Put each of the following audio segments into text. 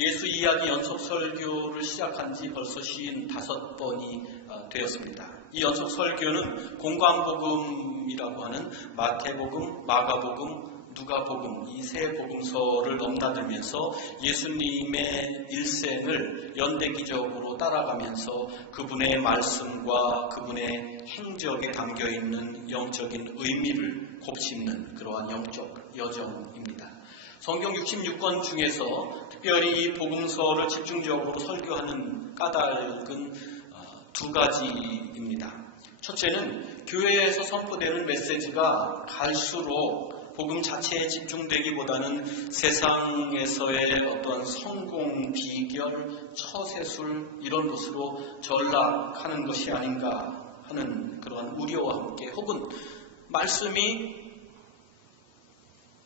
예수 이야기 연속 설교를 시작한 지 벌써 55번이 되었습니다. 이 연속 설교는 공관복음이라고 하는 마태복음, 마가복음, 누가복음 이 세 복음서를 넘나들면서 예수님의 일생을 연대기적으로 따라가면서 그분의 말씀과 그분의 행적에 담겨있는 영적인 의미를 곱씹는 그러한 영적 여정입니다. 성경 66권 중에서 특별히 이 복음서를 집중적으로 설교하는 까닭은 두 가지입니다. 첫째는 교회에서 선포되는 메시지가 갈수록 복음 자체에 집중되기보다는 세상에서의 어떤 성공, 비결, 처세술 이런 것으로 전락하는 것이 아닌가 하는 그러한 우려와 함께 혹은 말씀이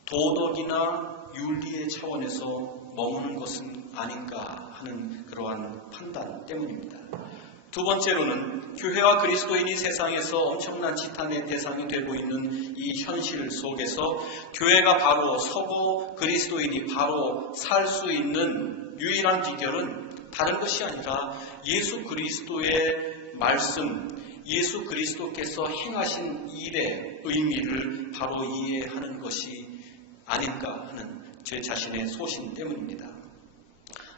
도덕이나 윤리의 차원에서 머무는 것은 아닌가 하는 그러한 판단 때문입니다. 두 번째로는 교회와 그리스도인이 세상에서 엄청난 지탄의 대상이 되고 있는 이 현실 속에서 교회가 바로 서고 그리스도인이 바로 살 수 있는 유일한 비결은 다른 것이 아니라 예수 그리스도의 말씀, 예수 그리스도께서 행하신 일의 의미를 바로 이해하는 것이 아닐까 하는 제 자신의 소신 때문입니다.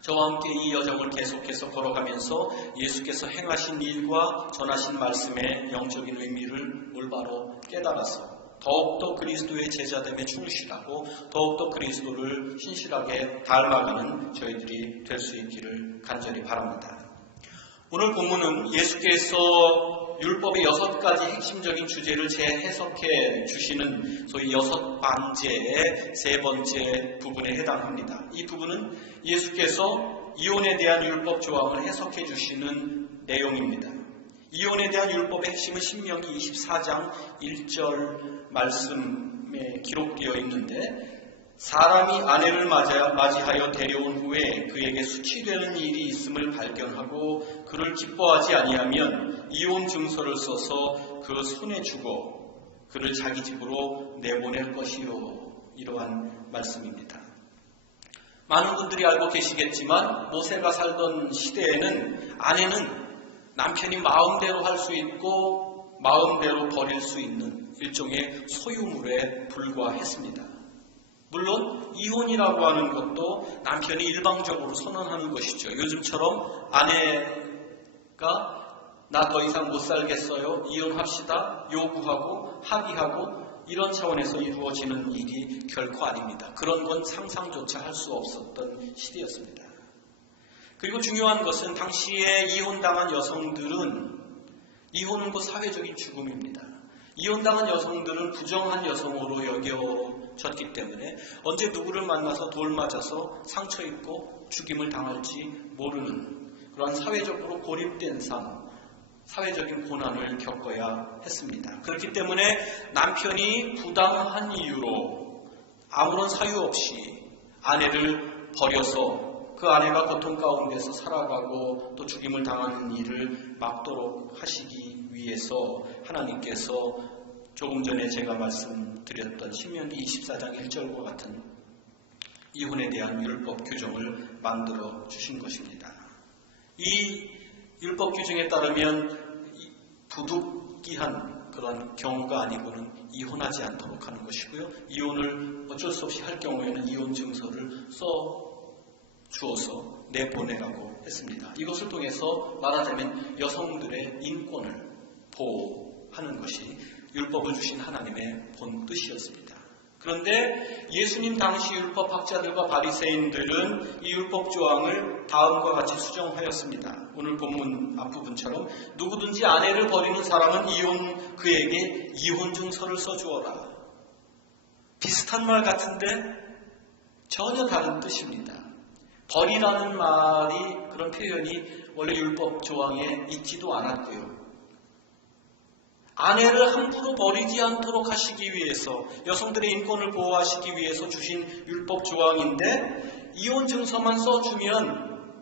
저와 함께 이 여정을 계속해서 걸어가면서 예수께서 행하신 일과 전하신 말씀의 영적인 의미를 올바로 깨달아서 더욱더 그리스도의 제자됨에 충실하고 더욱더 그리스도를 신실하게 닮아가는 저희들이 될 수 있기를 간절히 바랍니다. 오늘 본문은 예수께서 율법의 6가지 핵심적인 주제를 재해석해 주시는 소위 6방제의 세 번째 부분에 해당합니다. 이 부분은 예수께서 이혼에 대한 율법 조항을 해석해 주시는 내용입니다. 이혼에 대한 율법의 핵심은 신명기 24장 1절 말씀에 기록되어 있는데 사람이 아내를 맞이하여 데려온 후에 그에게 수치되는 일이 있음을 발견하고 그를 기뻐하지 아니하면 이혼 증서를 써서 그 손에 주고 그를 자기 집으로 내보낼 것이요. 이러한 말씀입니다. 많은 분들이 알고 계시겠지만 모세가 살던 시대에는 아내는 남편이 마음대로 할 수 있고 마음대로 버릴 수 있는 일종의 소유물에 불과했습니다. 물론 이혼이라고 하는 것도 남편이 일방적으로 선언하는 것이죠. 요즘처럼 아내가 나 더 이상 못 살겠어요, 이혼합시다 요구하고 합의하고 이런 차원에서 이루어지는 일이 결코 아닙니다. 그런 건 상상조차 할 수 없었던 시대였습니다. 그리고 중요한 것은 당시에 이혼당한 여성들은 이혼은 곧 사회적인 죽음입니다. 이혼당한 여성들은 부정한 여성으로 여겨졌기 때문에 언제 누구를 만나서 돌 맞아서 상처 입고 죽임을 당할지 모르는 그러한 사회적으로 고립된 삶, 사회적인 고난을 겪어야 했습니다. 그렇기 때문에 남편이 부당한 이유로 아무런 사유 없이 아내를 버려서 그 아내가 고통 가운데서 살아가고 또 죽임을 당하는 일을 막도록 하시기 위해서 하나님께서 조금 전에 제가 말씀드렸던 신명기 24장 1절과 같은 이혼에 대한 율법 규정을 만들어 주신 것입니다. 이 율법 규정에 따르면 부득이한 그런 경우가 아니고는 이혼하지 않도록 하는 것이고요. 이혼을 어쩔 수 없이 할 경우에는 이혼 증서를 써 주어서 내보내라고 했습니다. 이것을 통해서 말하자면 여성들의 인권을 보호하는 것이 율법을 주신 하나님의 본 뜻이었습니다. 그런데 예수님 당시 율법학자들과 바리새인들은 이 율법 조항을 다음과 같이 수정하였습니다. 오늘 본문 앞부분처럼 누구든지 아내를 버리는 사람은 그에게 이혼 증서를 써주어라. 비슷한 말 같은데 전혀 다른 뜻입니다. 버리라는 말이 그런 표현이 원래 율법 조항에 있지도 않았고요. 아내를 함부로 버리지 않도록 하시기 위해서 여성들의 인권을 보호하시기 위해서 주신 율법 조항인데 이혼 증서만 써주면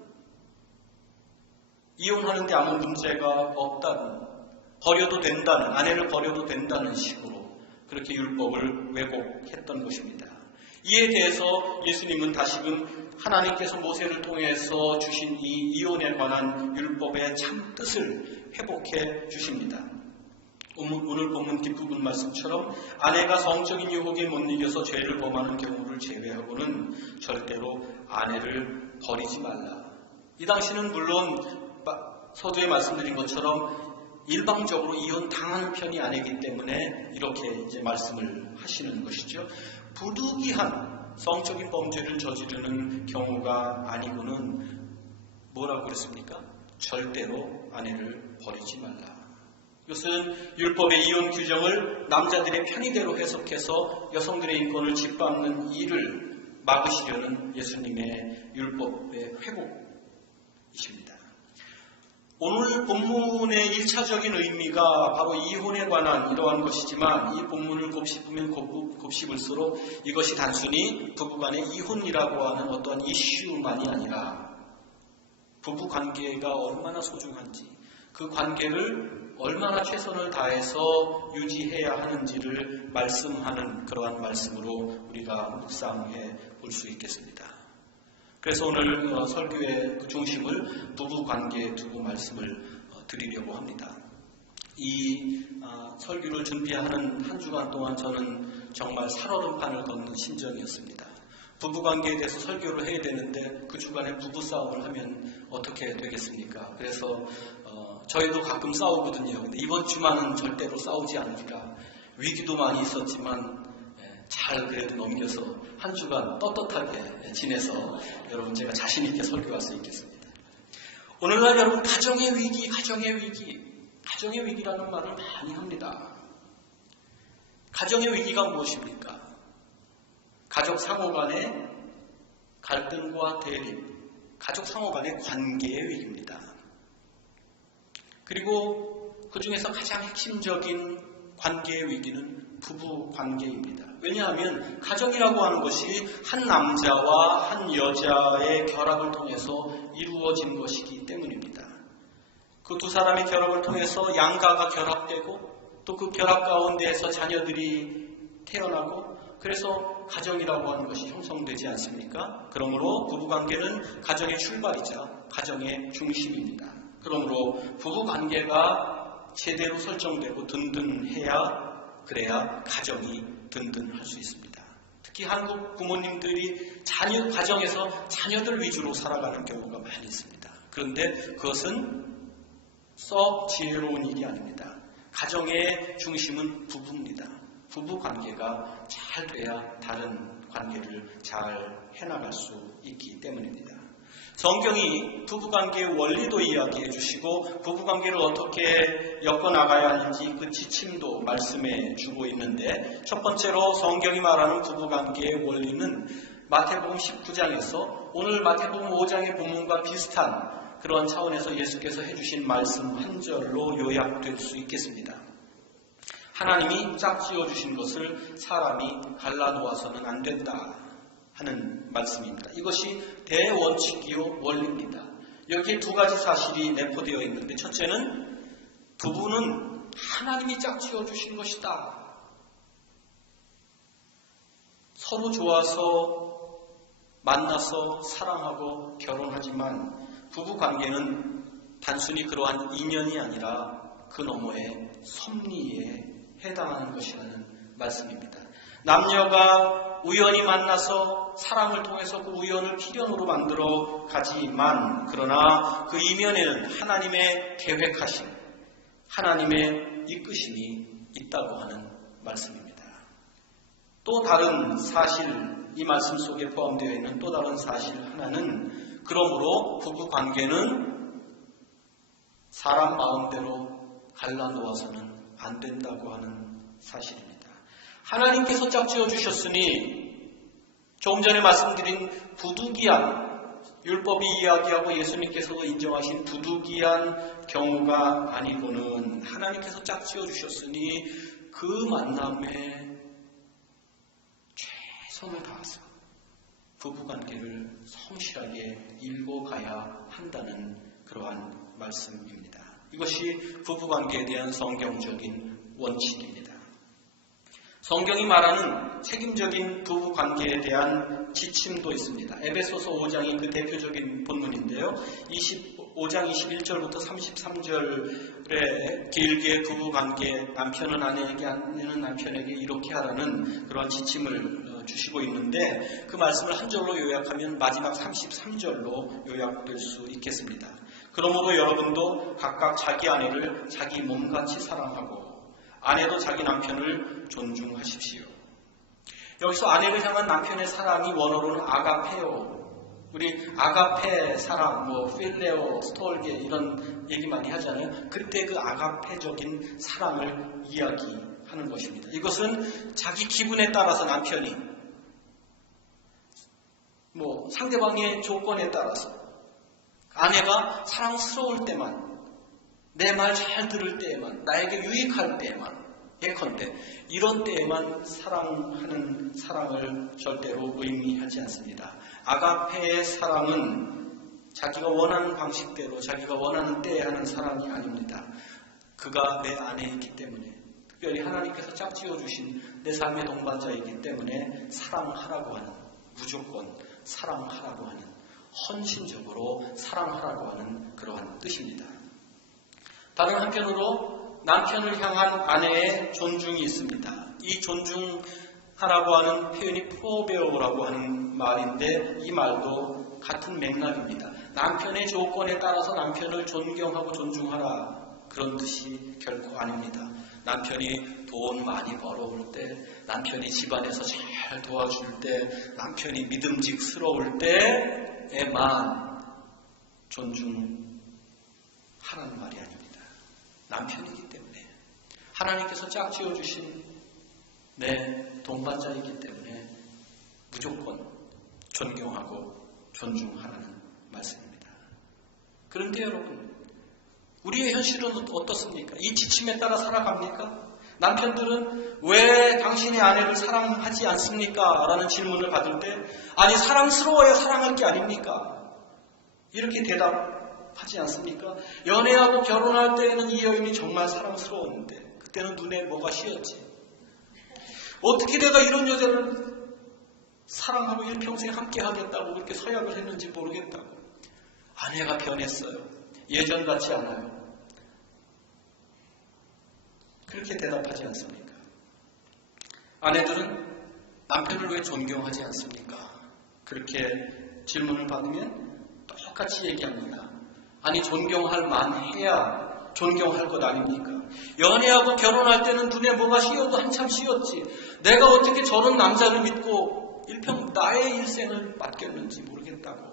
이혼하는데 아무 문제가 없다는 버려도 된다는 아내를 버려도 된다는 식으로 그렇게 율법을 왜곡했던 것입니다. 이에 대해서 예수님은 다시금 하나님께서 모세를 통해서 주신 이 이혼에 관한 율법의 참 뜻을 회복해 주십니다. 오늘 본문 뒷부분 말씀처럼 아내가 성적인 유혹에 못 이겨서 죄를 범하는 경우를 제외하고는 절대로 아내를 버리지 말라. 이 당시는 물론 서두에 말씀드린 것처럼 일방적으로 이혼 당하는 편이 아니기 때문에 이렇게 이제 말씀을 하시는 것이죠. 부득이한 성적인 범죄를 저지르는 경우가 아니고는 뭐라고 그랬습니까? 절대로 아내를 버리지 말라. 이것은 율법의 이혼 규정을 남자들의 편의대로 해석해서 여성들의 인권을 짓밟는 일을 막으시려는 예수님의 율법의 회복이십니다. 오늘 본문의 1차적인 의미가 바로 이혼에 관한 이러한 것이지만 이 본문을 곱씹으면 곱씹을수록 이것이 단순히 부부간의 이혼이라고 하는 어떠한 이슈만이 아니라 부부관계가 얼마나 소중한지 그 관계를 얼마나 최선을 다해서 유지해야 하는지를 말씀하는 그러한 말씀으로 우리가 묵상해 볼 수 있겠습니다. 그래서 오늘 설교의 그 중심을 부부관계에 두고 말씀을 드리려고 합니다. 이 설교를 준비하는 한 주간 동안 저는 정말 살얼음판을 걷는 심정이었습니다. 부부관계에 대해서 설교를 해야 되는데 그 주간에 부부싸움을 하면 어떻게 되겠습니까? 그래서 저희도 가끔 싸우거든요. 근데 이번 주만은 절대로 싸우지 않으리라. 위기도 많이 있었지만 잘 그래도 넘겨서 한 주간 떳떳하게 지내서 여러분 제가 자신 있게 설교할 수 있겠습니다. 오늘날 여러분 가정의 위기라는 말을 많이 합니다. 가정의 위기가 무엇입니까? 가족 상호 간의 갈등과 대립, 가족 상호 간의 관계의 위기입니다. 그리고 그 중에서 가장 핵심적인 관계의 위기는 부부 관계입니다. 왜냐하면 가정이라고 하는 것이 한 남자와 한 여자의 결합을 통해서 이루어진 것이기 때문입니다. 그 두 사람의 결합을 통해서 양가가 결합되고 또 그 결합 가운데에서 자녀들이 태어나고 그래서 가정이라고 하는 것이 형성되지 않습니까? 그러므로 부부관계는 가정의 출발이자 가정의 중심입니다. 그러므로 부부관계가 제대로 설정되고 든든해야 그래야 가정이 든든할 수 있습니다. 특히 한국 부모님들이 가정에서 자녀들 위주로 살아가는 경우가 많이 있습니다. 그런데 그것은 썩 지혜로운 일이 아닙니다. 가정의 중심은 부부입니다. 부부 관계가 잘 돼야 다른 관계를 잘 해나갈 수 있기 때문입니다. 성경이 부부관계의 원리도 이야기해 주시고 부부관계를 어떻게 엮어나가야 하는지 그 지침도 말씀해 주고 있는데 첫 번째로 성경이 말하는 부부관계의 원리는 마태복음 19장에서 오늘 마태복음 5장의 본문과 비슷한 그런 차원에서 예수께서 해주신 말씀 한 절로 요약될 수 있겠습니다. 하나님이 짝지어 주신 것을 사람이 갈라놓아서는 안 된다 하는 말씀입니다. 이것이 대원칙이요 원리입니다. 여기에 두 가지 사실이 내포되어 있는데 첫째는 부부는 하나님이 짝지어 주신 것이다. 서로 좋아서 만나서 사랑하고 결혼하지만 부부관계는 단순히 그러한 인연이 아니라 그 너머의 섭리에 해당하는 것이라는 말씀입니다. 남녀가 우연히 만나서 사랑을 통해서 그 우연을 필연으로 만들어 가지만 그러나 그 이면에는 하나님의 계획하심, 하나님의 이끄심이 있다고 하는 말씀입니다. 또 다른 사실, 이 말씀 속에 포함되어 있는 또 다른 사실 하나는 그러므로 부부관계는 사람 마음대로 갈라놓아서는 안 된다고 하는 사실입니다. 하나님께서 짝지어 주셨으니 조금 전에 말씀드린 부득이한 율법이 이야기하고 예수님께서도 인정하신 부득이한 경우가 아니고는 하나님께서 짝지어 주셨으니 그 만남에 최선을 다해서 부부관계를 성실하게 일궈가야 한다는 그러한 말씀입니다. 이것이 부부관계에 대한 성경적인 원칙입니다. 성경이 말하는 책임적인 부부 관계에 대한 지침도 있습니다. 에베소서 5장이 그 대표적인 본문인데요. 5장 21절부터 33절에 길게 부부 관계, 남편은 아내에게, 아내는 남편에게 이렇게 하라는 그런 지침을 주시고 있는데, 그 말씀을 한 절로 요약하면 마지막 33절로 요약될 수 있겠습니다. 그러므로 여러분도 각각 자기 아내를 자기 몸같이 사랑하고 아내도 자기 남편을 존중하십시오. 여기서 아내를 향한 남편의 사랑이 원어로는 아가페요. 우리 아가페 사랑, 필레오, 스톨게 이런 얘기 많이 하잖아요. 그때 그 아가페적인 사랑을 이야기하는 것입니다. 이것은 자기 기분에 따라서 남편이 상대방의 조건에 따라서 아내가 사랑스러울 때만, 내 말 잘 들을 때에만, 나에게 유익할 때에만, 예컨대 이런 때에만 사랑하는 사랑을 절대로 의미하지 않습니다. 아가페의 사랑은 자기가 원하는 방식대로 자기가 원하는 때에 하는 사랑이 아닙니다. 그가 내 안에 있기 때문에, 특별히 하나님께서 짝지어 주신 내 삶의 동반자이기 때문에 사랑하라고 하는, 무조건 사랑하라고 하는, 헌신적으로 사랑하라고 하는 그러한 뜻입니다. 다른 한편으로 남편을 향한 아내의 존중이 있습니다. 이 존중하라고 하는 표현이 프로베오라고 하는 말인데, 이 말도 같은 맥락입니다. 남편의 조건에 따라서 남편을 존경하고 존중하라, 그런 뜻이 결코 아닙니다. 남편이 돈 많이 벌어올 때, 남편이 집안에서 잘 도와줄 때, 남편이 믿음직스러울 때에만 존중하라는 말이 아닙니다. 남편이기 때문에, 하나님께서 짝지어 주신 내 동반자이기 때문에 무조건 존경하고 존중하라는 말씀입니다. 그런데 여러분, 우리의 현실은 어떻습니까? 이 지침에 따라 살아갑니까? 남편들은 왜 당신의 아내를 사랑하지 않습니까? 라는 질문을 받을 때, 아니 사랑스러워야 사랑할 게 아닙니까? 이렇게 대답하지 않습니까? 연애하고 결혼할 때에는 이 여인이 정말 사랑스러웠는데 그때는 눈에 뭐가 씌었지? 어떻게 내가 이런 여자를 사랑하고 일평생 함께 하겠다고 그렇게 서약을 했는지 모르겠다고. 아내가 변했어요. 예전 같지 않아요. 그렇게 대답하지 않습니까? 아내들은 남편을 왜 존경하지 않습니까? 그렇게 질문을 받으면 똑같이 얘기합니다. 아니 존경할 만해야 존경할 것 아닙니까? 연애하고 결혼할 때는 눈에 뭐가 씌어도 한참 씌었지. 내가 어떻게 저런 남자를 믿고 나의 일생을 맡겼는지 모르겠다고.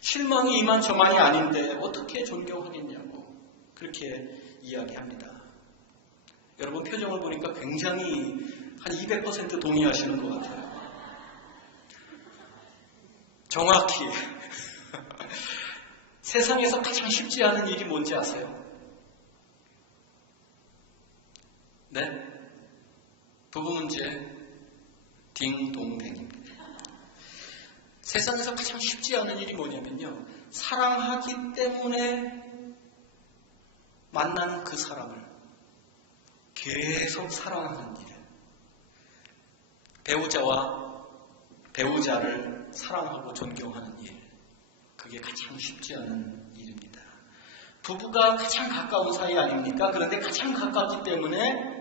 실망이 이만저만이 아닌데 어떻게 존경하겠냐고 그렇게 이야기합니다. 여러분 표정을 보니까 굉장히 한 200% 동의하시는 것 같아요. 정확히 세상에서 가장 쉽지 않은 일이 뭔지 아세요? 네? 부부 문제 딩동댕입니다. 세상에서 가장 쉽지 않은 일이 뭐냐면요, 사랑하기 때문에 만난 그 사람을 계속 사랑하는 일, 배우자를 사랑하고 존경하는 일, 그게 가장 쉽지 않은 일입니다. 부부가 가장 가까운 사이 아닙니까? 그런데 가장 가깝기 때문에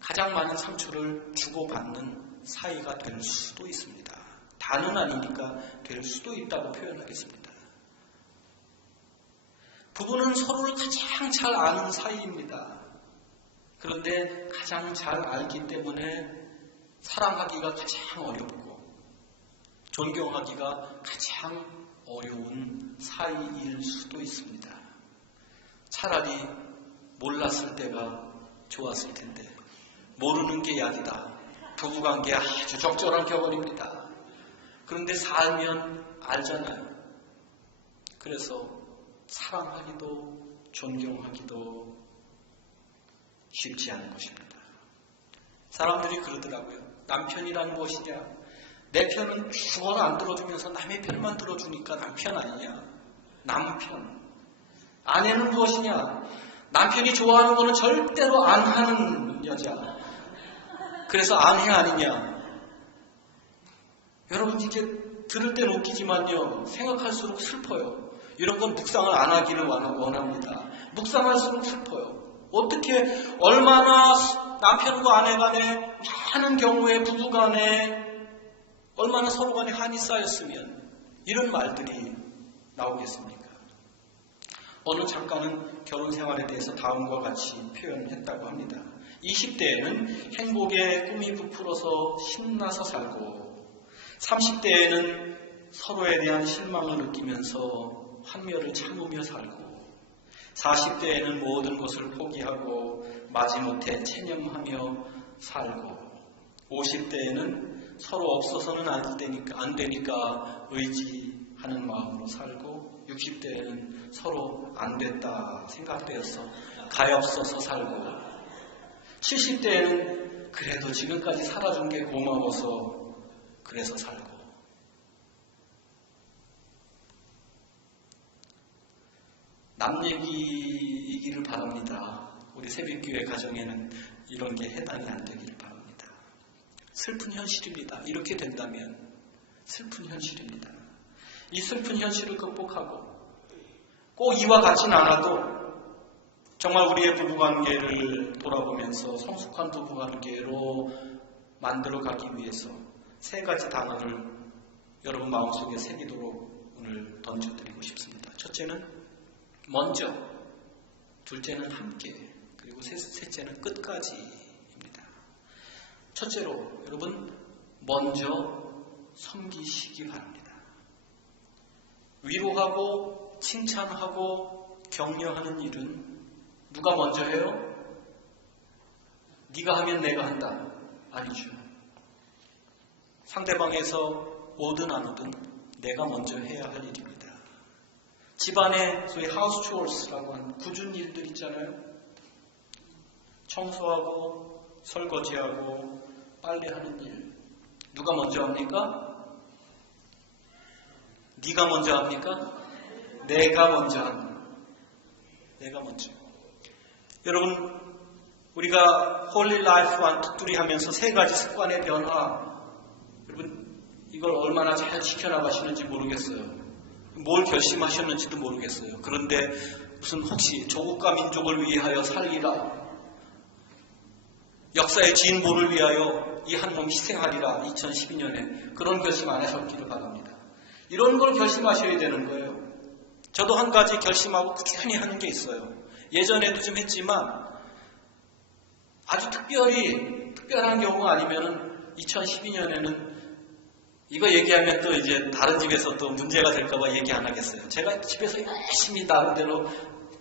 가장 많은 상처를 주고받는 사이가 될 수도 있습니다. 다는 아니니까 될 수도 있다고 표현하겠습니다. 부부는 서로를 가장 잘 아는 사이입니다. 그런데 가장 잘 알기 때문에 사랑하기가 가장 어렵고 존경하기가 가장 어려운 사이일 수도 있습니다. 차라리 몰랐을 때가 좋았을 텐데, 모르는 게 약이다. 부부관계 아주 적절한 격언입니다. 그런데 살면 알잖아요. 그래서 사랑하기도 존경하기도 쉽지 않은 것입니다. 사람들이 그러더라고요. 남편이란 무엇이냐? 내 편은 죽어나 안 들어주면서 남의 편만 들어주니까 남편 아니냐? 남편. 아내는 무엇이냐? 남편이 좋아하는 거는 절대로 안 하는 여자. 그래서 안해 아니냐. 여러분 이게 들을 때는 웃기지만요. 생각할수록 슬퍼요. 이런 건 묵상을 안 하기를 원합니다. 묵상할수록 슬퍼요. 어떻게 얼마나 남편과 아내 간에 많은 경우에 부부 간에 얼마나 서로 간에 한이 쌓였으면 이런 말들이 나오겠습니까? 어느 작가는 결혼 생활에 대해서 다음과 같이 표현했다고 합니다. 20대에는 행복에 꿈이 부풀어서 신나서 살고 30대에는 서로에 대한 실망을 느끼면서 환멸을 참으며 살고 40대에는 모든 것을 포기하고 마지못해 체념하며 살고 50대에는 서로 없어서는 안 되니까 의지하는 마음으로 살고 60대에는 서로 안 됐다 생각되어서 가엾어서 살고 70대에는 그래도 지금까지 살아준 게 고마워서 그래서 살고 남 얘기이기를 바랍니다. 우리 새벽교회 가정에는 이런 게 해당이 안 되기를 바랍니다. 슬픈 현실입니다. 이렇게 된다면 슬픈 현실입니다. 이 슬픈 현실을 극복하고 꼭 이와 같진 않아도 정말 우리의 부부관계를 돌아보면서 성숙한 부부관계로 만들어가기 위해서 세 가지 단어를 여러분 마음속에 새기도록 오늘 던져드리고 싶습니다. 첫째는 먼저, 둘째는 함께, 그리고 셋째는 끝까지입니다. 첫째로 여러분 먼저 섬기시기 바랍니다. 위로하고 칭찬하고 격려하는 일은 누가 먼저 해요? 네가 하면 내가 한다. 아니죠. 상대방에서 오든 안 오든 내가 먼저 해야 할 일입니다. 집안에 소위 하우스 초어스라고 하는 굳은 일들 있잖아요. 청소하고 설거지하고 빨래하는 일. 누가 먼저 합니까? 네가 먼저 합니까? 내가 먼저 합니다. 내가 먼저. 여러분 우리가 홀리 라이프 완투뚜리 하면서 세 가지 습관의 변화 여러분 이걸 얼마나 잘 지켜나가시는지 모르겠어요. 뭘 결심하셨는지도 모르겠어요. 그런데 무슨 혹시 조국과 민족을 위하여 살리라 역사의 진보를 위하여 이 한 몸 희생하리라 2012년에 그런 결심 안 하셨기를 바랍니다. 이런 걸 결심하셔야 되는 거예요. 저도 한 가지 결심하고 꾸준히 하는 게 있어요. 예전에도 좀 했지만 아주 특별한 경우가 아니면은 2012년에는 이거 얘기하면 또 이제 다른 집에서 또 문제가 될까봐 얘기 안 하겠어요. 제가 집에서 열심히 나름대로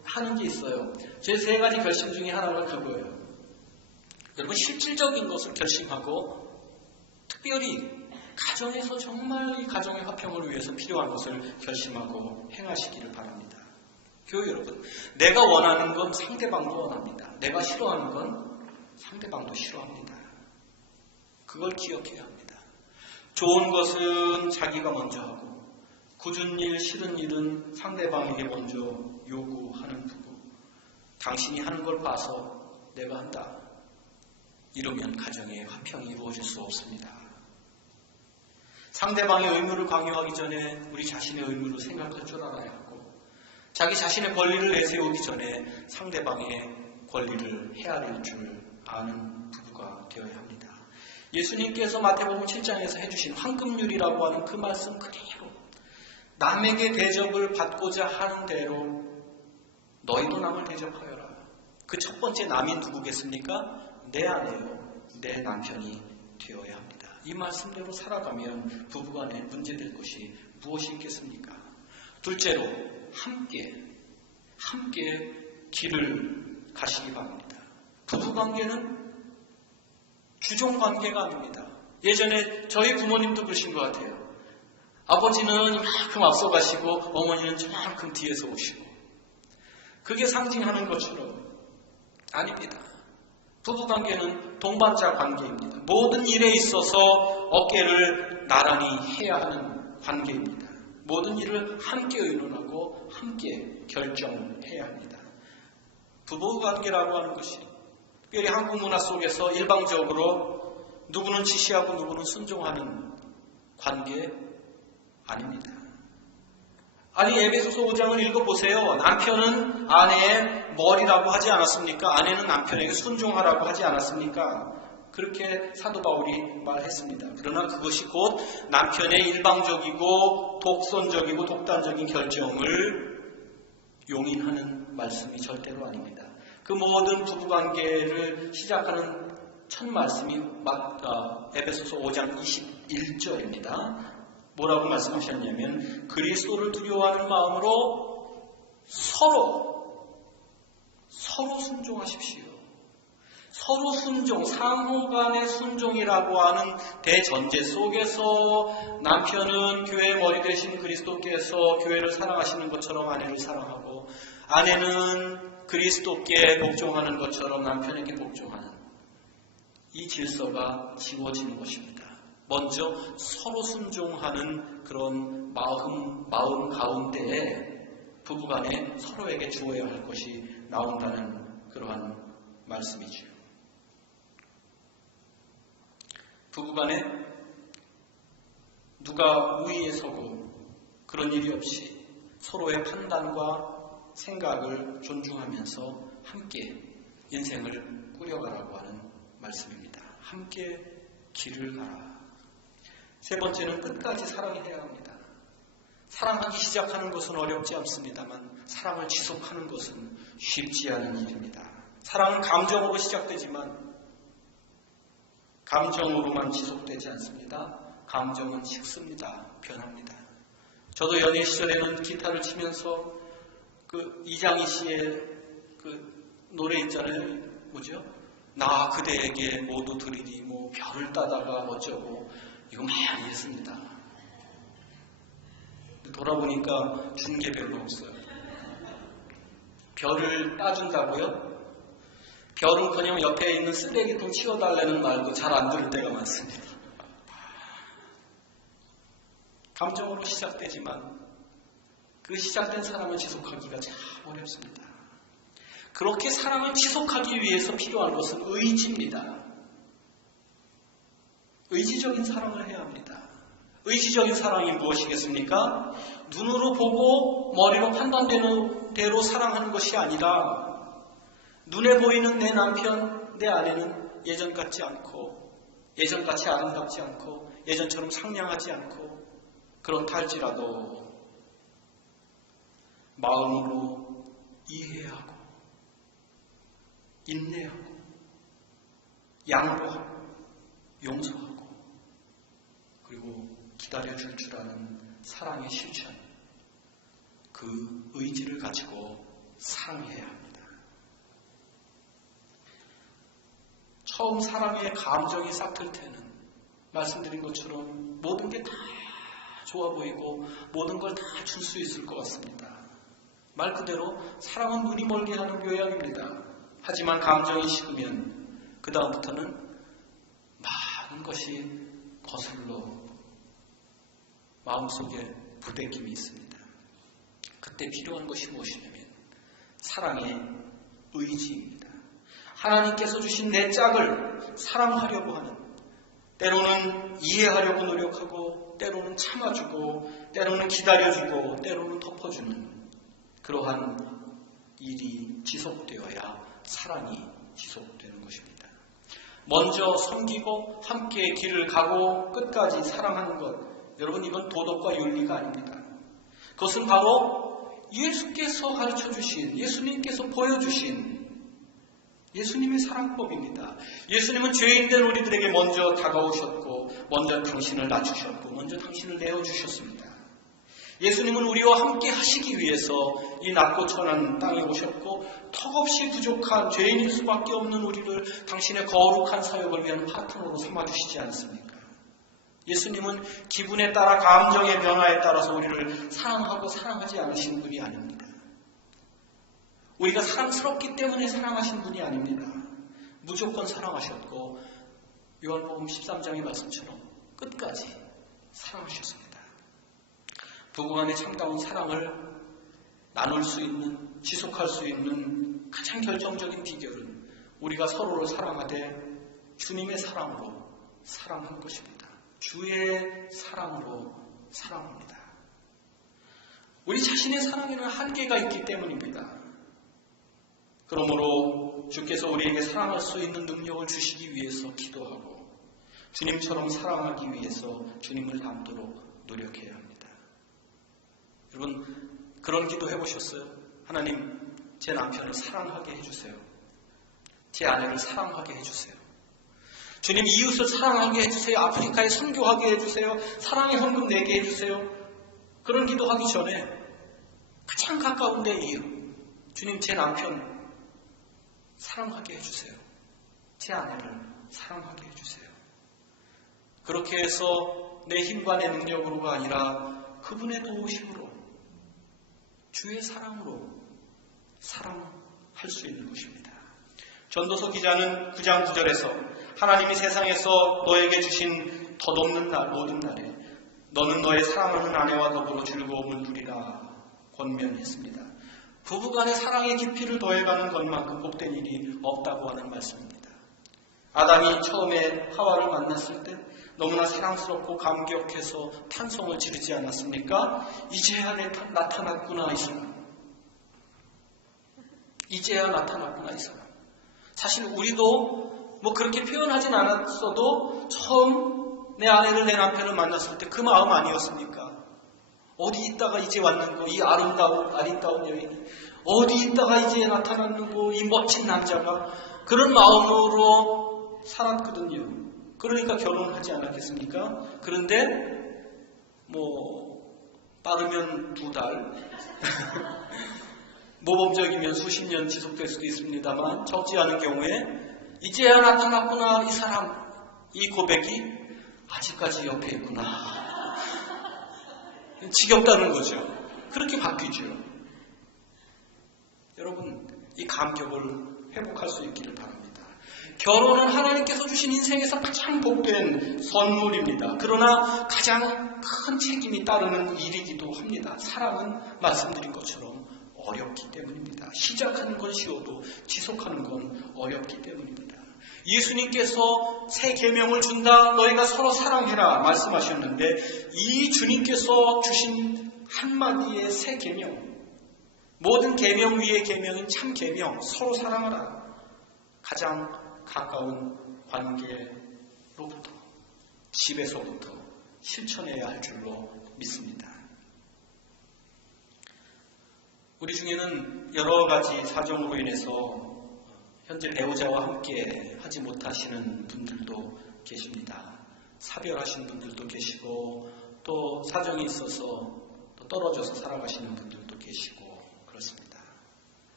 하는 게 있어요. 제 세 가지 결심 중에 하나가 그거예요. 여러분 실질적인 것을 결심하고 특별히 가정에서 정말 이 가정의 화평을 위해서 필요한 것을 결심하고 행하시기를 바랍니다. 교회 여러분, 내가 원하는 건 상대방도 원합니다. 내가 싫어하는 건 상대방도 싫어합니다. 그걸 기억해야 합니다. 좋은 것은 자기가 먼저 하고 굳은 일, 싫은 일은 상대방에게 먼저 요구하는 부부. 당신이 하는 걸 봐서 내가 한다. 이러면 가정의 화평이 이루어질 수 없습니다. 상대방의 의무를 강요하기 전에 우리 자신의 의무를 생각할 줄 알아야 하고 자기 자신의 권리를 내세우기 전에 상대방의 권리를 헤아릴 줄 아는 부부가 되어야 합니다. 예수님께서 마태복음 7장에서 해주신 황금률이라고 하는 그 말씀 그대로 남에게 대접을 받고자 하는 대로 너희도 남을 대접하여라. 그 첫 번째 남이 누구겠습니까? 내 아내요, 내 남편이 되어야 합니다. 이 말씀대로 살아가면 부부간에 문제될 것이 무엇이 있겠습니까? 둘째로 함께 길을 가시기 바랍니다. 부부관계는 주종관계가 아닙니다. 예전에 저희 부모님도 그러신 것 같아요. 아버지는 이만큼 앞서가시고 어머니는 저만큼 뒤에서 오시고 그게 상징하는 것처럼 아닙니다. 부부관계는 동반자 관계입니다. 모든 일에 있어서 어깨를 나란히 해야 하는 관계입니다. 모든 일을 함께 의논하고 함께 결정해야 합니다. 부부관계라고 하는 것이 특별히 한국 문화 속에서 일방적으로 누구는 지시하고 누구는 순종하는 관계 아닙니다. 아니, 에베소서 5장을 읽어보세요. 남편은 아내의 머리라고 하지 않았습니까? 아내는 남편에게 순종하라고 하지 않았습니까? 그렇게 사도 바울이 말했습니다. 그러나 그것이 곧 남편의 일방적이고 독선적이고 독단적인 결정을 용인하는 말씀이 절대로 아닙니다. 그 모든 부부관계를 시작하는 첫 말씀이 에베소서 5장 21절입니다. 뭐라고 말씀하셨냐면 그리스도를 두려워하는 마음으로 서로 순종하십시오. 서로 순종, 상호간의 순종이라고 하는 대전제 속에서 남편은 교회의 머리 되신 그리스도께서 교회를 사랑하시는 것처럼 아내를 사랑하고 아내는 그리스도께 복종하는 것처럼 남편에게 복종하는 이 질서가 지워지는 것입니다. 먼저 서로 순종하는 그런 마음 가운데에 부부간에 서로에게 주어야 할 것이 나온다는 그러한 말씀이지요. 부부간에 누가 우위에 서고 그런 일이 없이 서로의 판단과 생각을 존중하면서 함께 인생을 꾸려가라고 하는 말씀입니다. 함께 길을 가라. 세 번째는 끝까지 사랑해야 합니다. 사랑하기 시작하는 것은 어렵지 않습니다만 사랑을 지속하는 것은 쉽지 않은 일입니다. 사랑은 감정으로 시작되지만 감정으로만 지속되지 않습니다. 감정은 식습니다. 변합니다. 저도 연애 시절에는 기타를 치면서 그 이장희 씨의 그 노래 있잖아요. 뭐죠? 나 그대에게 모두 드리니 뭐 별을 따다가 어쩌고 이거 많이 했습니다. 돌아보니까 준 게 별로 없어요. 별을 따준다고요? 별은커녕 옆에 있는 쓰레기통 치워달라는 말도 잘 안 들을 때가 많습니다. 감정으로 시작되지만 그 시작된 사랑을 지속하기가 참 어렵습니다. 그렇게 사랑을 지속하기 위해서 필요한 것은 의지입니다. 의지적인 사랑을 해야 합니다. 의지적인 사랑이 무엇이겠습니까? 눈으로 보고 머리로 판단되는 대로 사랑하는 것이 아니라 눈에 보이는 내 남편, 내 아내는 예전 같지 않고 예전같이 아름답지 않고 예전처럼 상냥하지 않고 그렇다 할지라도 마음으로 이해하고 인내하고 양보하고 용서하고 그리고 기다려줄 줄 아는 사랑의 실천, 그 의지를 가지고 사랑해야 합니다. 처음 사랑의 감정이 싹틀 때는 말씀드린 것처럼 모든 게 다 좋아 보이고 모든 걸 다 줄 수 있을 것 같습니다. 말 그대로 사랑은 눈이 멀게 하는 묘약입니다. 하지만 감정이 식으면 그 다음부터는 많은 것이 거슬러 마음속에 부대낌이 있습니다. 그때 필요한 것이 무엇이냐면 사랑의 의지입니다. 하나님께서 주신 내 짝을 사랑하려고 하는, 때로는 이해하려고 노력하고 때로는 참아주고 때로는 기다려주고 때로는 덮어주는 그러한 일이 지속되어야 사랑이 지속되는 것입니다. 먼저 섬기고 함께 길을 가고 끝까지 사랑하는 것, 여러분 이건 도덕과 윤리가 아닙니다. 그것은 바로 예수께서 가르쳐주신, 예수님께서 보여주신 예수님의 사랑법입니다. 예수님은 죄인된 우리들에게 먼저 다가오셨고 먼저 당신을 낮추셨고 먼저 당신을 내어주셨습니다. 예수님은 우리와 함께 하시기 위해서 이 낮고 천한 땅에 오셨고 턱없이 부족한 죄인일 수밖에 없는 우리를 당신의 거룩한 사역을 위한 파트너로 삼아주시지 않습니까? 예수님은 기분에 따라 감정의 변화에 따라서 우리를 사랑하고 사랑하지 않으신 분이 아닙니다. 우리가 사랑스럽기 때문에 사랑하신 분이 아닙니다. 무조건 사랑하셨고 요한복음 13장의 말씀처럼 끝까지 사랑하셨습니다. 부부간의 참다운 사랑을 나눌 수 있는, 지속할 수 있는 가장 결정적인 비결은 우리가 서로를 사랑하되 주님의 사랑으로 사랑한 것입니다. 주의 사랑으로 사랑합니다. 우리 자신의 사랑에는 한계가 있기 때문입니다. 그러므로 주께서 우리에게 사랑할 수 있는 능력을 주시기 위해서 기도하고 주님처럼 사랑하기 위해서 주님을 닮도록 노력해야 합니다. 여러분 그런 기도 해보셨어요? 하나님, 제 남편을 사랑하게 해주세요. 제 아내를 사랑하게 해주세요. 주님, 이웃을 사랑하게 해주세요. 아프리카에 선교하게 해주세요. 사랑의 헌금 내게 해주세요. 그런 기도하기 전에 가장 가까운 내 이웃, 주님, 제 남편 사랑하게 해주세요. 제 아내를 사랑하게 해주세요. 그렇게 해서 내 힘과 내 능력으로가 아니라 그분의 도우심으로 주의 사랑으로 사랑할 수 있는 것입니다. 전도서 기자는 9장 9절에서 하나님이 세상에서 너에게 주신 덧없는 날 모든 날에 너는 너의 사랑하는 아내와 더불어 즐거움을 누리라 권면했습니다. 부부간의 사랑의 깊이를 더해가는 것만큼 복된 일이 없다고 하는 말씀입니다. 아담이 처음에 하와를 만났을 때 너무나 사랑스럽고 감격해서 탄성을 지르지 않았습니까? 이제야 나타났구나 이 사람. 이제야 나타났구나 이 사람. 사실 우리도 뭐 그렇게 표현하진 않았어도 처음 내 아내를 내 남편을 만났을 때 그 마음 아니었습니까? 어디 있다가 이제 왔는고 이 아름다운 여인, 어디 있다가 이제 나타났는고 이 멋진 남자가, 그런 마음으로 살았거든요. 그러니까 결혼하지 않았겠습니까? 그런데 빠르면 2달 모범적이면 수십 년 지속될 수도 있습니다만 적지 않은 경우에 이제야 나타났구나 이 사람, 이 고백이 아직까지 옆에 있구나. 지겹다는 거죠. 그렇게 바뀌죠. 여러분, 이 감격을 회복할 수 있기를 바랍니다. 결혼은 하나님께서 주신 인생에서 가장 복된 선물입니다. 그러나 가장 큰 책임이 따르는 일이기도 합니다. 사랑은 말씀드린 것처럼 어렵기 때문입니다. 시작하는 건 쉬워도 지속하는 건 어렵기 때문입니다. 예수님께서 새 계명을 준다, 너희가 서로 사랑해라 말씀하셨는데 이 주님께서 주신 한마디의 새 계명, 모든 계명 위의 계명인 참 계명, 서로 사랑하라, 가장 가까운 관계로부터, 집에서부터 실천해야 할 줄로 믿습니다. 우리 중에는 여러 가지 사정으로 인해서 현재 배우자와 함께 하지 못하시는 분들도 계십니다. 사별하신 분들도 계시고 또 사정이 있어서 또 떨어져서 살아가시는 분들도 계시고 그렇습니다.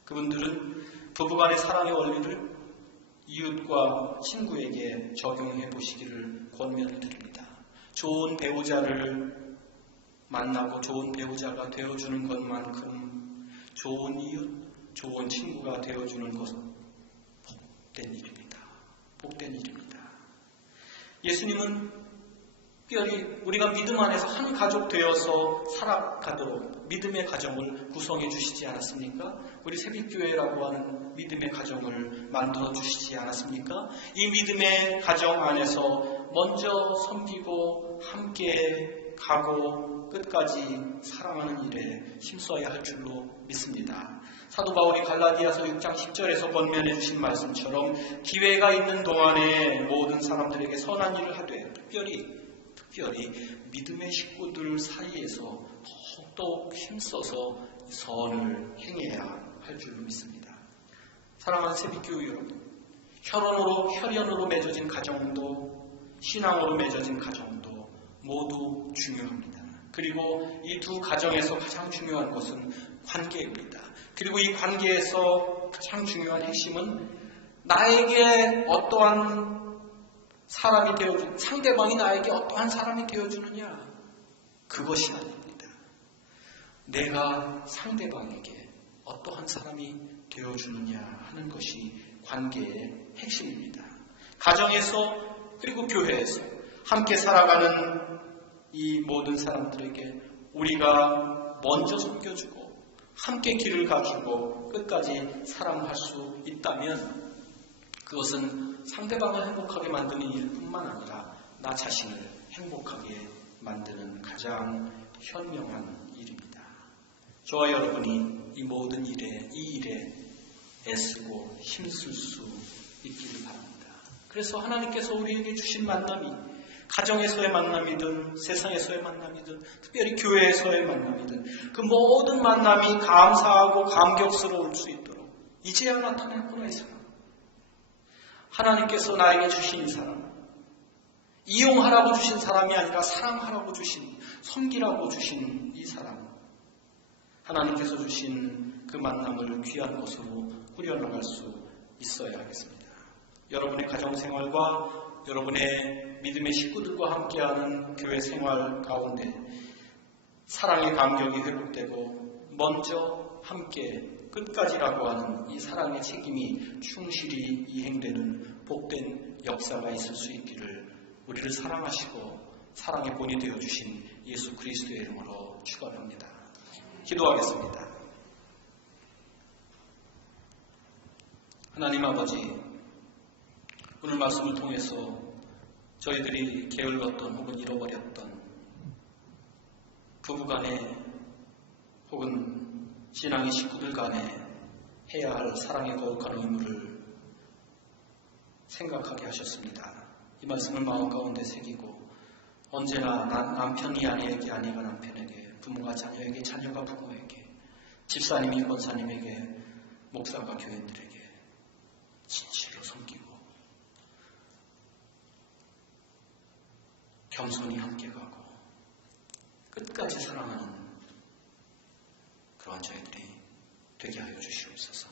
그분들은 부부간의 사랑의 원리를 이웃과 친구에게 적용해 보시기를 권면을 드립니다. 좋은 배우자를 만나고 좋은 배우자가 되어주는 것만큼 좋은 이웃, 좋은 친구가 되어주는 것은 복된 일입니다. 복된 일입니다. 예수님은 특별히 우리가 믿음 안에서 한 가족 되어서 살아가도록 믿음의 가정을 구성해 주시지 않았습니까? 우리 새빛교회라고 하는 믿음의 가정을 만들어 주시지 않았습니까? 이 믿음의 가정 안에서 먼저 섬기고 함께 가고 끝까지 사랑하는 일에 힘써야 할 줄로 믿습니다. 사도 바울이 갈라디아서 6장 10절에서 권면해 주신 말씀처럼 기회가 있는 동안에 모든 사람들에게 선한 일을 하되 특별히 믿음의 식구들 사이에서 더욱 힘써서 선을 행해야 할 줄로 믿습니다. 사랑하는 새빛교회 여러분, 혈연으로 맺어진 가정도 신앙으로 맺어진 가정도 모두 중요합니다. 그리고 이 두 가정에서 가장 중요한 것은 관계입니다. 그리고 이 관계에서 가장 중요한 핵심은 나에게 어떠한 사람이 되어주는, 상대방이 나에게 어떠한 사람이 되어주느냐, 그것이 아닙니다. 내가 상대방에게 어떠한 사람이 되어주느냐 하는 것이 관계의 핵심입니다. 가정에서 그리고 교회에서 함께 살아가는 이 모든 사람들에게 우리가 먼저 섬겨주고 함께 길을 가주고 끝까지 사랑할 수 있다면 그것은 상대방을 행복하게 만드는 일뿐만 아니라 나 자신을 행복하게 만드는 가장 현명한 일입니다. 저와 여러분이 이 모든 일에, 이 일에 애쓰고 힘쓸 수 있기를 바랍니다. 그래서 하나님께서 우리에게 주신 만남이 가정에서의 만남이든 세상에서의 만남이든 특별히 교회에서의 만남이든 그 모든 만남이 감사하고 감격스러울 수 있도록 이제야 나타났구나 이 사람. 하나님께서 나에게 주신 이 사람, 이용하라고 주신 사람이 아니라 사랑하라고 주신, 섬기라고 주신 이 사람, 하나님께서 주신 그 만남을 귀한 것으로 꾸려나갈 수 있어야 하겠습니다. 여러분의 가정생활과 여러분의 믿음의 식구들과 함께하는 교회 생활 가운데 사랑의 감격이 회복되고 먼저 함께 끝까지라고 하는 이 사랑의 책임이 충실히 이행되는 복된 역사가 있을 수 있기를 우리를 사랑하시고 사랑의 본이 되어주신 예수 그리스도의 이름으로 축원합니다. 기도하겠습니다. 하나님 아버지, 오늘 말씀을 통해서 저희들이 게을렀던 혹은 잃어버렸던 부부간에 혹은 신앙의 식구들 간에 해야 할 사랑의 거룩한 의무를 생각하게 하셨습니다. 이 말씀을 마음 가운데 새기고 언제나 남편이 아내에게, 아내가 남편에게, 부모가 자녀에게, 자녀가 부모에게, 집사님이 권사님에게, 목사가 교인들에게 진실로 섬기고 겸손히 함께 가고 끝까지 사랑하는 그러한 저희들이 되게 하여 주시옵소서.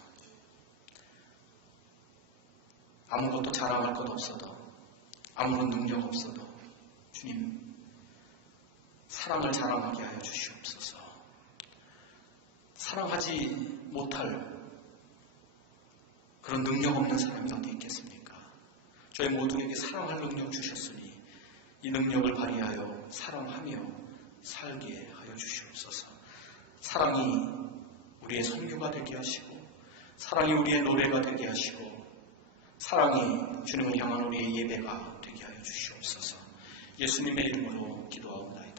아무것도 자랑할 것 없어도, 아무런 능력 없어도 주님 사랑을 자랑하게 하여 주시옵소서. 사랑하지 못할 그런 능력 없는 사람이 어디 있겠습니까? 저희 모두에게 사랑할 능력 주셨으니 이 능력을 발휘하여 사랑하며 살게 하여 주시옵소서. 사랑이 우리의 선교가 되게 하시고 사랑이 우리의 노래가 되게 하시고 사랑이 주님을 향한 우리의 예배가 되게 하여 주시옵소서. 예수님의 이름으로 기도하옵나이다.